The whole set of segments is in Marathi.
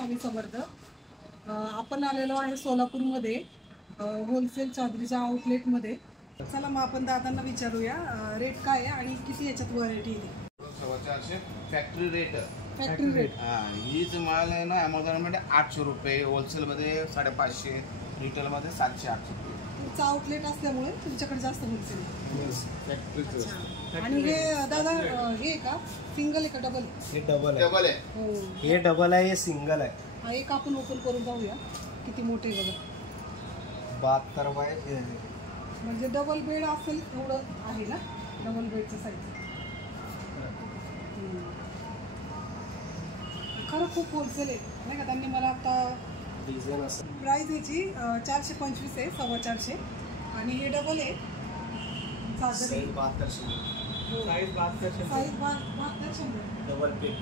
स्वामी समर्थ. आपण आलेलो आहे सोलापूरमध्ये होलसेल चादरीच्या आउटलेटमध्ये. चला मग आपण दादांना विचारूया रेट काय आहे आणि किती याच्यात व्हरायटी आहे. 450 फॅक्टरी रेट. Factory rate. हीच माल आहे ना अमेझॉनमध्ये 800 रुपये, होलसेलमध्ये 550, रिटेलमध्ये 700-800 रुपये. तुमचं आउटलेट असल्यामुळे तुमच्याकडे जास्त होलसेल फॅक्टरीचं. आणि हे दादा हे का सिंगल आहे का डबल? हे डबल आहे. डबल आहे. हो, हे डबल आहे, हे सिंगल आहे. हा एक आपण ओपन करून पाहूया किती मोठे बघा. 72 बाय म्हणजे डबल बेड असेल एवढं आहे ना डबल बेडचं साईज. खरं खूप होलसेल आहे नाही का. त्यांनी मला आता डिझाईन असं प्राईस याची 425 आहे, 425. आणि हे डबल आहे चादर. 7200 साईज 7200 डबल पेट.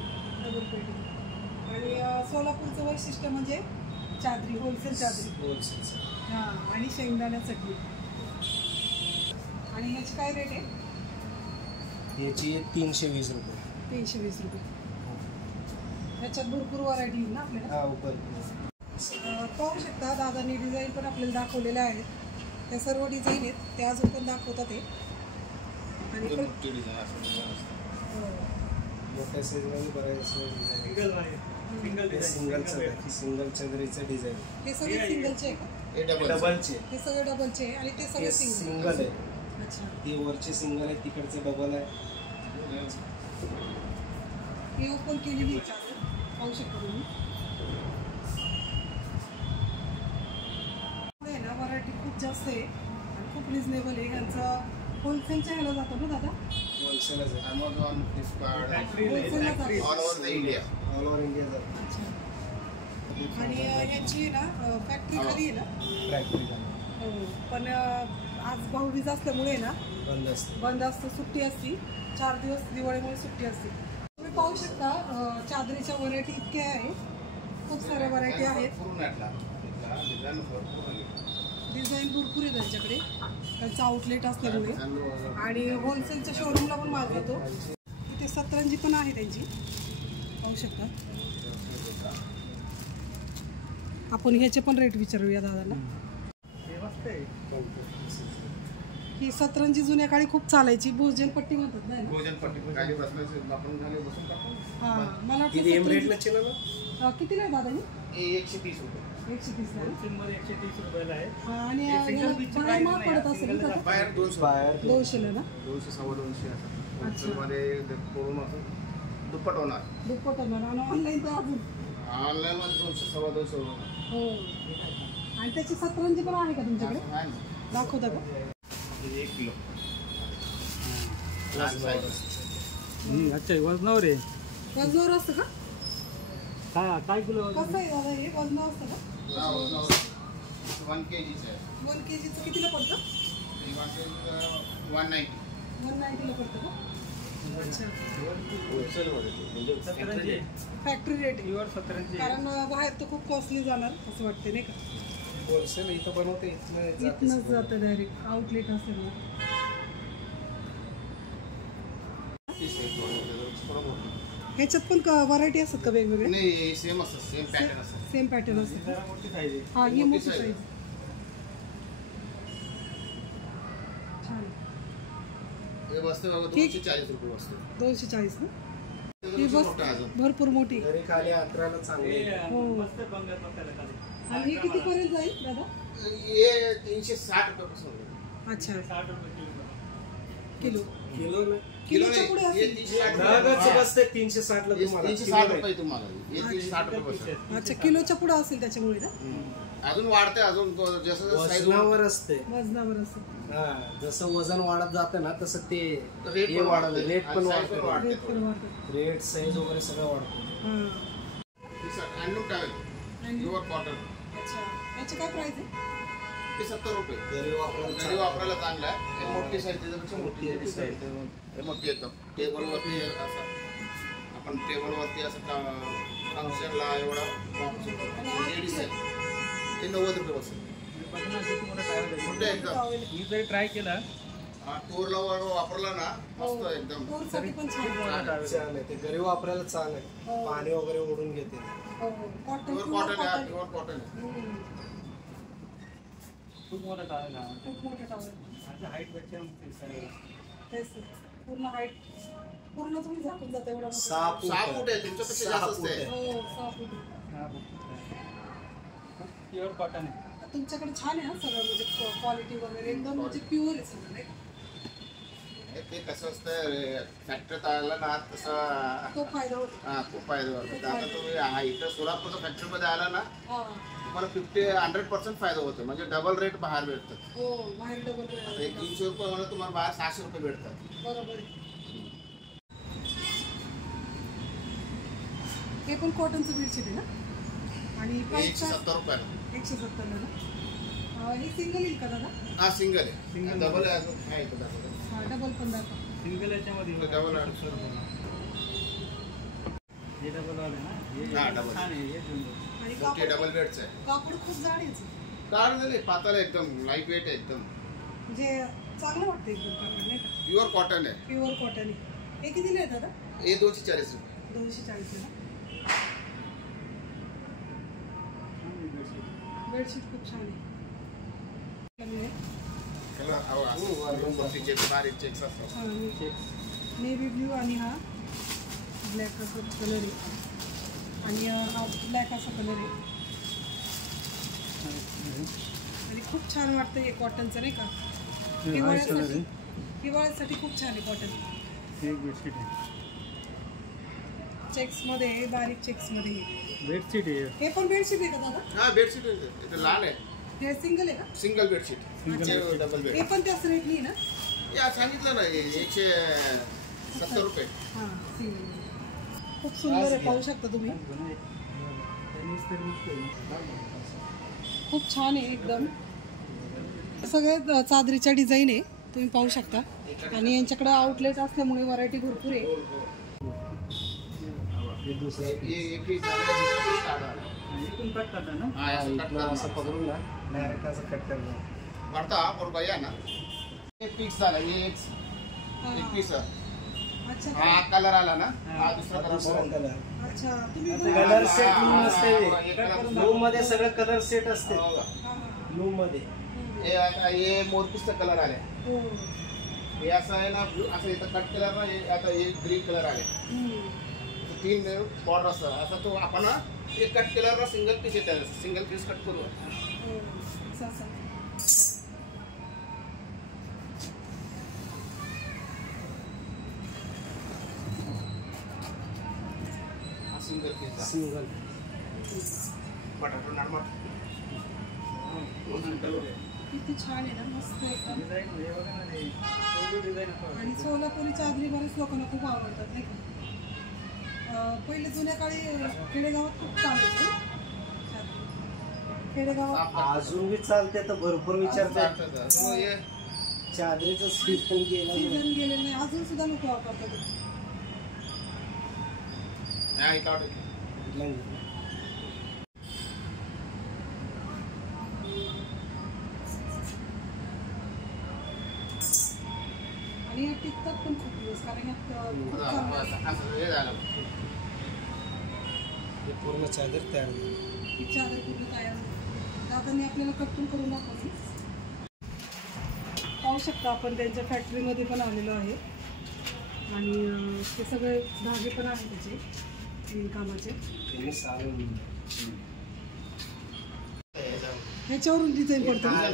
डबल पेटी. आणि सोलापूरचं वैशिष्ट्य म्हणजे चादरी, होलसेल चादरी. होलसेल. हां, आणि शेंगदाणा चटणी. आणि ह्याची काय रेट आहे? याची 320 रुपये. 320 रुपये. ह्याच्यात भरपूर व्हरायटी येईल ना आपल्याला. हा उपर पाहू शकता दादांनी डिझाईन पण आपल्याला दाखवलेल्या आहेत. त्या सर्व डिझाईन आहेत ते अजून पण दाखवतात ते. आणि मोठ्या साईजमध्ये बऱ्याच सिंगल चादरीचं डिझाईन. हे सगळे सिंगलचे आहे का? हे डबलचे. हे सगळे डबलचे आहे आणि ते सगळे सिंगल आहे. अच्छा, ते वरचे सिंगल आहे, तिकडचे डबल आहे. ही ओपन केलेली चादर पाहू शकता तुम्ही. ना व्हरायटी खूप जास्त आहे आणि खूप रिजनेबल आहे. ह्यांचं होलसेलच्या ह्याला जातो ना दादा? होलसेलच आहे. अमेझॉन, फ्लिपकार्ट, होलसेलला जातो. All over India. All over India जातो. अच्छा. आणि ह्यांची ना फॅक्टरी खाली आहे ना? फॅक्टरी हो, पण आज भाऊबीज असल्यामुळे ना बंद असते. बंद असतं, सुट्टी असती. 4 दिवस दिवाळीमुळे सुट्टी असते. तुम्ही पाहू शकता चादरीच्या व्हरायटी इतक्या आहे, खूप साऱ्या व्हरायटी आहेत. डिझाईन भरपूर आहे त्यांच्याकडे, त्यांचं आउटलेट असल्यामुळे. आणि होलसेलच्या शोरूमला पण माल जातो. इथे सतरंजी पण आहे त्यांची, पाहू शकता. आपण ह्याचे पण रेट विचारूया दादाला. ही सतरंजी जुन्या काळी खूप चालायची, भोजनपट्टी म्हणतात ना. भोजनपट्टी खाली बसल्याचं आपण खाली बसून टाकू. हां, मला वाटतं कितीला आहे दादा? ही 130 रुपये. 130 ला. 130 रुपयाला आहे. आणि बाहेर महाग पडत असेल ना? बाहेर 200 200 ना? 200-250 असं. मध्ये करून असं दुप्पट होणार. दुप्पट होणार. आणि ऑनलाईन तर अजून ऑनलाईनमध्ये 200-250 होणार. हो. आणि त्याची सतरंजी पण आहे का तुमच्याकडे? दाखवता का? 1 किलो. अच्छा, वजनावर आहे. वजनावर असतं का? काय किलो? कसं आहे दादा हे वजनावर असतं का? 1 kg आहे. 1 kgचं कितीला पडतं? 190. 190 ला पडतं का? अच्छा. सतरंजी फॅक्टरी रेट आहे. प्युअर सतरंजी. कारण बाहेर तर खूप कॉस्टली जाणार असं वाटते नाही का? होलसेल इथं बनवते, इथनंच जातं डायरेक्ट, आउटलेट असेल ना. ह्याच्यात पण व्हरायटी असतात का वेगवेगळे? नाही, सेम असतं, सेम पॅटर्न असतं. सेम पॅटर्न असतं. जरा मोठी साईज आहे. हा, ही मोठी साईज. छान. हे बसतं बघा 240 रुपये बसतं. 240 ना? ही बस भरपूर मोठी. तरी खाली अंतराला चांगले. हो. मस्त बंगाल मसाला खाली. आणि हे किती पर्यंत जाईल दादा? हे 360 रुपये पासून. अच्छा, 60 रुपये किलो. किलो ना? किलोच्या पुढे असेल. 360 बसते. 360 ला तुम्हाला 360 रुपये तुम्हाला. हे 360 रुपये बसतं. अच्छा, किलोच्या पुढे असेल त्याच्यामुळे ना? अजून वाढते, अजून जसं साईज वजनावर असते. वजनावर असेल. हा, जसं वजन वाढत जातं ना तसं ते रेट हे वाढत, रेट पण वाढते. रेट पण वाढतं. रेट साईज वगैरे सगळं वाढतं. हां. Handloom towel pure cotton. अच्छा, याची काय प्राइस आहे? ते 70 रुपये. घरी घरी वापरायला चांगलं आहे. हे मोठी साईज त्याच्यापेक्षा मोठी साईज. हे मोठी एकदम टेबलवरती असं आपण टेबलवरती असं फंक्शनला एवढा वापरू शकतो. लेडीज आहे ते 90 रुपये बसेल. बघा ना, किती मोठा टायर आहे. मोठे एकदम. मी जरी ट्राय केला टूरला वापरला ना मस्त एकदम. टूरसाठी पण छान छान आहे. छान आहे ते घरी वापरायला छान आहे. हो. पाणी वगैरे ओढून घेते. हो कॉटन प्युअर कॉटन आहे, प्युअर कॉटन आहे. खूप मोठा टावेल हा. खूप मोठे टॉवेल. आता हाईट भेटते मग ते सगळं. तेच पूर्ण हाईट पूर्ण तुम्ही झाकून जाता एवढा मोठा. 6 फूट 6 फूट आहे, तुमच्यापेक्षा 6 जास्त फूट आहे. आहे. हो 6 फूट. प्युअर कॉटन आहे. तुमच्याकडे छान आहे हा सगळं म्हणजे क्वालिटी वगैरे एकदम म्हणजे प्युअर आहे सगळं नाही का? ते कसं असतं फॅक्टरीत आला ना तसं तो फायदा होतो. खूप फायदा होतो. आता तुम्ही इथं सोलापूरच्या फॅक्टरीमध्ये आला ना हा तुम्हाला 100% फायदा होतो. म्हणजे डबल रेट बाहेर भेटतात. हो बाहेर डबल हे 300 रुपये म्हणून तुम्हाला बाहेर 600 रुपये भेटतात. बरोबर आहे. हे पण कॉटनचं बेडशीट आहे ना आणि हे प्राईस 170 रुपयाला. 170 ला ना. हे सिंगल येईल का दादा? हा सिंगल आहे. डबल आहे अजून काय इथं दाखवलं. हा डबल पण दाखवा. सिंगल याच्यामध्ये डबल आहे. हे डबल वाले ना. हे हा, डबल. छान आहे. हे घेऊन जाऊ. आणि मोठे कापड डबल बेडचं आहे. कापड खूप जाड आहे याचं. कार नाही पातळ आहे एकदम, लाईट वेट आहे एकदम. म्हणजे चांगलं वाटतं एकदम कापड नाही का? प्युअर कॉटन आहे. प्युअर कॉटन आहे. हे कितीला आहे दादा? हे 240 रुपये. 240 ला. छान आहे बेडशीट. बेडशीट खूप छान आहे. त्याला असं मोठीचे बारीक चेक्स असतात. नेव्ही ब्ल्यू आणि हा ब्लॅक असा कलर आहे आणि हा ब्लॅक असा कलर आहे आणि खूप छान वाटतं हे कॉटनचं नाही का? हिवाळ्यासाठी हिवाळ्यासाठी खूप छान आहे कॉटन. हे एक बेडशीट आहे. चेक्समध्ये बारीक चेक्समध्ये बेडशीट आहे. हे पण बेडशीट आहे का दादा? हा बेडशीट इथे लहान आहे. हे सिंगल आहे का? Single bedsheet. Double bed. हे पण त्याच रेटनी आहे ना? या सांगितलं ना 170 रुपये. हां सिंगल. खूप सुंदर आहे पाहू शकता तुम्ही. खूप छान आहे एकदम. सगळे चादरीच्या डिझाईन आहे तुम्ही पाहू शकता आणि यांच्याकडे आउटलेट असल्यामुळे व्हरायटी भरपूर आहे. हे पीस झालं. इकडून कट करता ना. हा असं कट करून असं पकडून ना डायरेक्ट असं कट करणार. करता पण भैया ना हे पीस झालं. हे एक पीस. अच्छा हा कलर आला ना. हा दुसरा दुसरा कलर. कलर. अच्छा तुम्ही कलर सेट हा, लूम हा, असते. लूम मध्ये सगळं कलर सेट असते. हो का? लूम मध्ये हे आता हे मोरपीसचा कलर आले. हो. हे असं आहे ना असं इथं कट केलं ना. हे आता हे ग्रीन कलर आले. 3 बॉर्डर असतं. असं तो आपण एक कट केल्यावर सिंगल पीस येते. सिंगल पीस कट करू. Single piece single. बटाटो नॉर्मल. किती छान आहे ना मस्त एकदम. डिझाईन हे बघा ना ते. वेगळी डिझाईन आहे. आणि सोलापुरी चादरी बरेच लोकांना खूप आवडतात नाही का? पहिले जुन्या काळी खेडेगावात खूप चालायचे खेडेगावात. अजून बी चालते तर भरपूर विचारतात. हे चादरीचं सीझन गेलं. सीझन गेलेलं नाही अजून सुद्धा लोक वापरतात. हा इकडे आणि हे टिकतात पण खूप दिवस कारण यात खूप चांगलं असं हे झालं. हे पूर्ण चादर तयार झाली. ही चादर पूर्ण तयार होते. दादांनी आपल्याला कटून करून दाखवली. पाहू शकता आपण त्यांच्या फॅक्टरीमध्ये पण आलेलो आहे आणि ते सगळे धागे पण आहेत त्याचे कामाचे. त्यांनी सारून ह्याच्यावरून डिझाईन पडतं ना?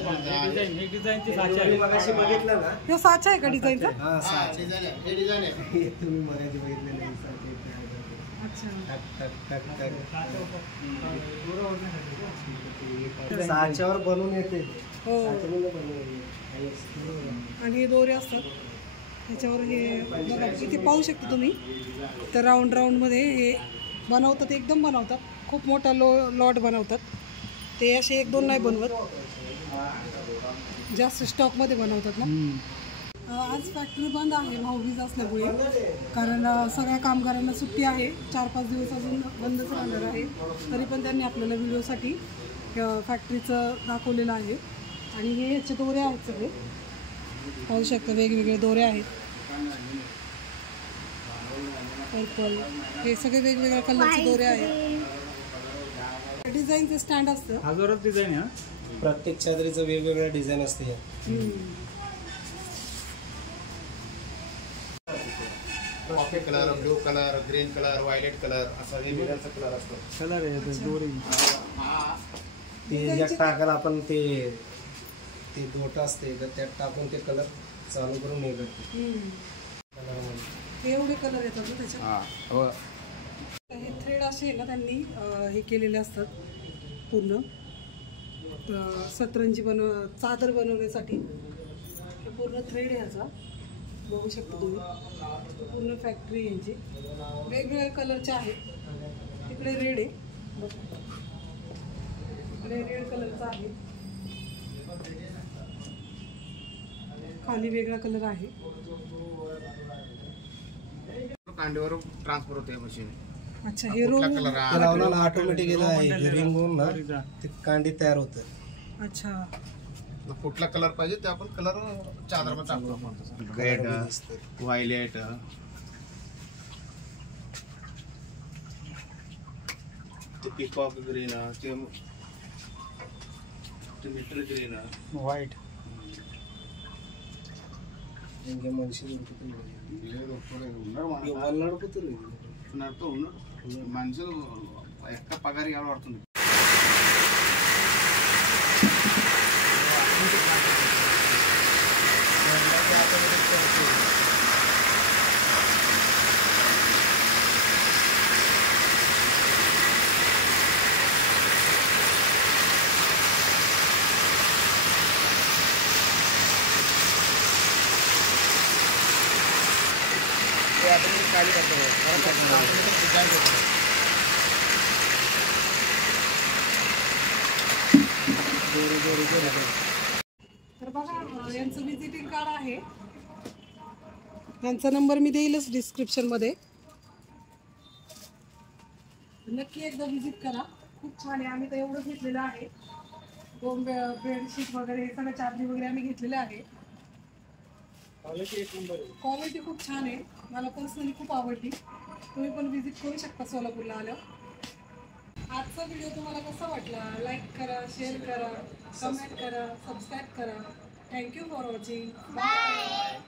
डिझाईन हे डिझाईनची साची तुम्ही आहे. मगाशी बघितलं ना. हे साचा आहे का डिझाईनचा? हा हा साचे. डिझाईन आहे. हे डिझाईन आहे. हे तुम्ही मगाशी बघितलं नाही. साचे तयार झाले. अच्छा टक टक टक टक. साच्यावर बनवून येते. हो साच्यावर बनवून येते. आणि हे दोरे असतात ह्याच्यावर. हे बघा इथे पाहू शकता तुम्ही. तर राऊंड राऊंडमध्ये हे बनवतात एकदम बनवतात. खूप मोठा लॉट बनवतात ते. असे 1-2 नाही बनवत. जास्त स्टॉकमध्ये बनवतात ना. आज फॅक्टरी बंद आहे भाऊबीज असल्यामुळे कारण सगळ्या कामगारांना सुट्टी आहे. 4-5 दिवस अजून बंदच राहणार आहे. तरी पण त्यांनी आपल्याला व्हिडिओसाठी फॅक्टरीचं दाखवलेलं आहे. आणि हे ह्याचे दोरे आहेत सगळे पाहू शकता वेगवेगळे दोरे आहेत. पर्पल, हे सगळे वेगवेगळ्या कलरचे दोरे आहेत. डिझाईनचं स्टँड असतं. हजारोच डिझाईन आहे हा. प्रत्येक चादरीचं वेगवेगळ्या डिझाईन असते या. Coffee colour, blue colour, green colour, violet colour असा वेगवेगळ्याचा कलर असतो. कलर आहे ते दोरी. हा ते ज्यात टाकायला आपण ते दोट असते तर त्यात टाकून ते कलर चालू करून हे करते. एवढे कलर येतात ना त्याच्यात. हे थ्रेड असे आहे ना त्यांनी हे केलेले असतात पूर्ण सतरंजी चादर बनवण्यासाठी. हे पूर्ण थ्रेड आहे ह्याचा, बघू शकता तुम्ही. पूर्ण फॅक्टरी यांची वेगवेगळ्या कलरचे आहेत. तिकडे रेड आहे, इकडे रेड कलरचा आहे, खाली वेगळा कलर आहे. कांडीवर ट्रान्सफर होते मशीन. अच्छा, हे रोल. कलर ते लावला ऑटोमॅटिक रिंग होऊन ना ते कांडी तयार होतं. अच्छा, कुठला कलर पाहिजे ते आपण कलर चादरमध्ये टाकतो आपण. रेड, व्हायलेट, ते पिकॉक ग्रीन, ते मिटर ग्रीन, व्हाईट. ಹಿಂಗೆ ಮನುಷ್ಯರು మనుషులు ఎక్క పగారి పడుతుంది. खाली करतो तर बघा यांचं विजिटिंग कार्ड आहे. यांचा नंबर मी देईलच डिस्क्रिप्शनमध्ये. नक्की एकदा विजिट करा. खूप छान आहे. आम्ही तर एवढं घेतलेलं आहे. 2 बेडशीट वगैरे सगळ्या चादरी वगैरे आम्ही घेतलेल्या आहे. क्वालिटी खूप छान आहे. मला पर्सनली खूप आवडली. तुम्ही पण विजिट करू शकता सोलापूरला आल्यावर. आजचा व्हिडिओ तुम्हाला कसा वाटला? लाईक करा, शेअर करा, कमेंट करा, सबस्क्राईब करा. Thank you for watching. बाय.